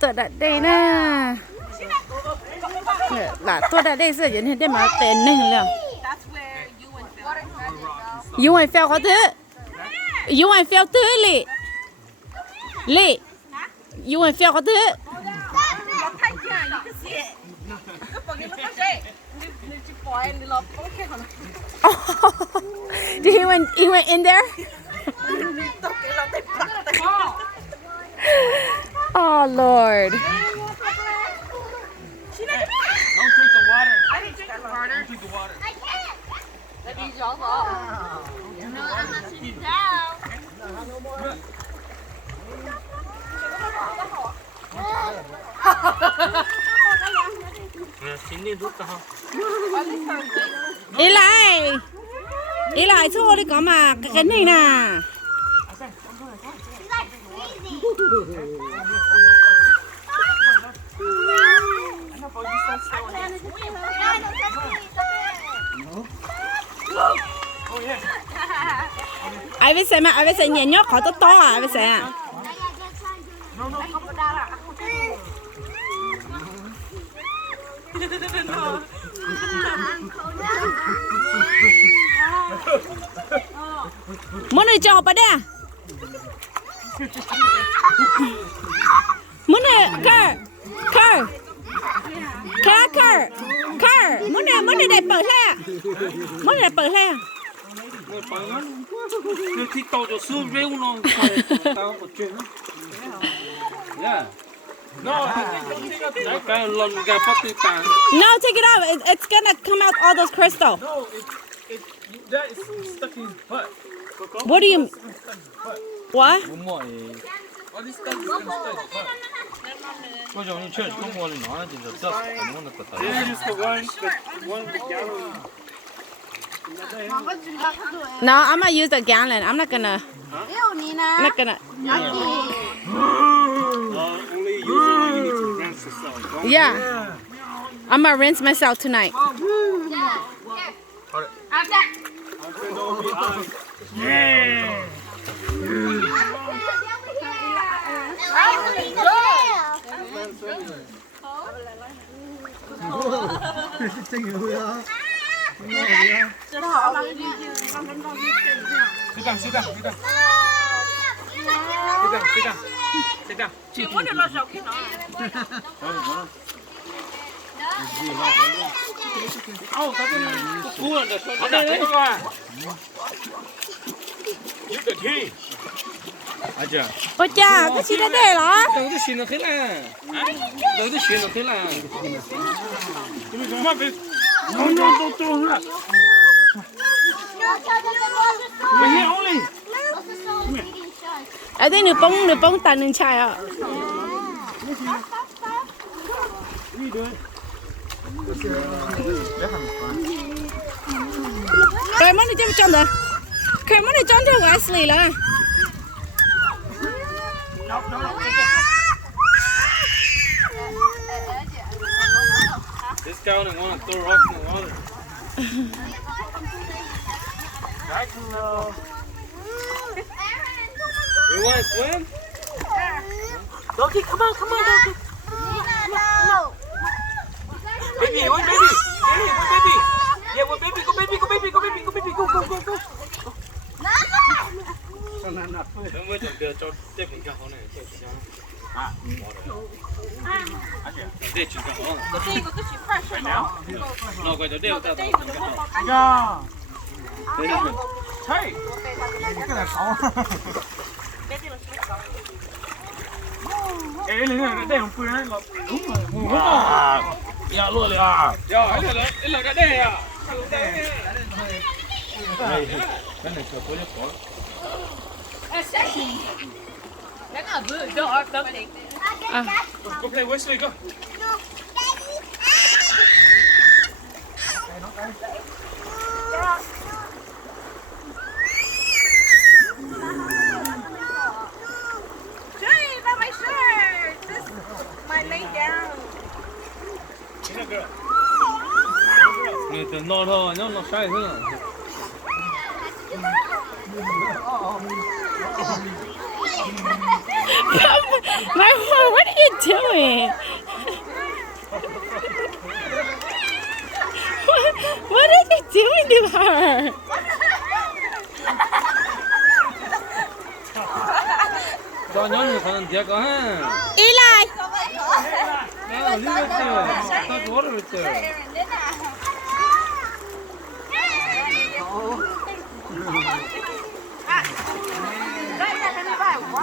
Tôi đã đây nè. Là tôi đã đây giờ hiện tại mà tên này là. You ain't felt có thứ. You ain't felt thứ lì. Lì. You ain't felt có thứ. Did he went in there? Oh Lord. Don't drink the water. I didn't drink the water. Don't drink the water. I can't. That means y'all fall. No, I'm not sitting down. Ý lại thôi đi có mà cái này nè. Ai biết xem mà ai biết xem nhẹ nhóc khó to to à ai biết xem à. Muốn đi chợ bà đây à? Muốn đi car muốn đi đẹp bờ le muốn đi đẹp bờ le Nếu thích tàu cho sư rêu nó tao một chuyện yeah. No, cái lần cái phát đi ta. No, take it out. It's gonna come out all those crystals. No, that is stuck in his butt. What do you? What? All this stuff is stuck in his butt. What you church không muốn nói thì rất không muốn tập. Yeah, just the one gallon. No, I'm gonna use the gallon. I'm not gonna. Not gonna. Only use it when you need to rinse yourself. Yeah. I'm gonna rinse myself tonight. Yeah. Sit down. Chị muốn được lo dọc khi nó. Ôi cha, cái gì đó để là? Đừng có xin nó thế là. Đừng có xin nó thế là. Don't. We're here only. Ở đây nửa bông tàn nửa chai à? Rồi mất đi trong đó. Cái mất đi trong đó Wesley là. This guy only want to throw rocks in the water. You want to swim? Doki, come on, Doki. Baby, one baby. Yeah, one baby. Go, baby. Go. Don't wait until cho tiếp mình cho này. Để chúng ta hỏi. Cái gì cũng chỉ fresh now. Nó gọi cho đều ta. 야, Đây là 차이. cái là xấu. Ê, lên đây không cười đấy, đúng rồi, ngon quá. Ya luôn rồi à. Ya, đây là cái đây à. Đây, cái này sửa tối nhất có. Go play Wesley, go. Jay, not my shirt. This my lay down. Here, girl. 给闹腾，你要闹啥意思呢？ My boy, what are you doing? What are you doing to her? 저 년이 가는 대가 해. Eli! 야, 리베트. 나 좋아를 했대. Đây là cái bài quá.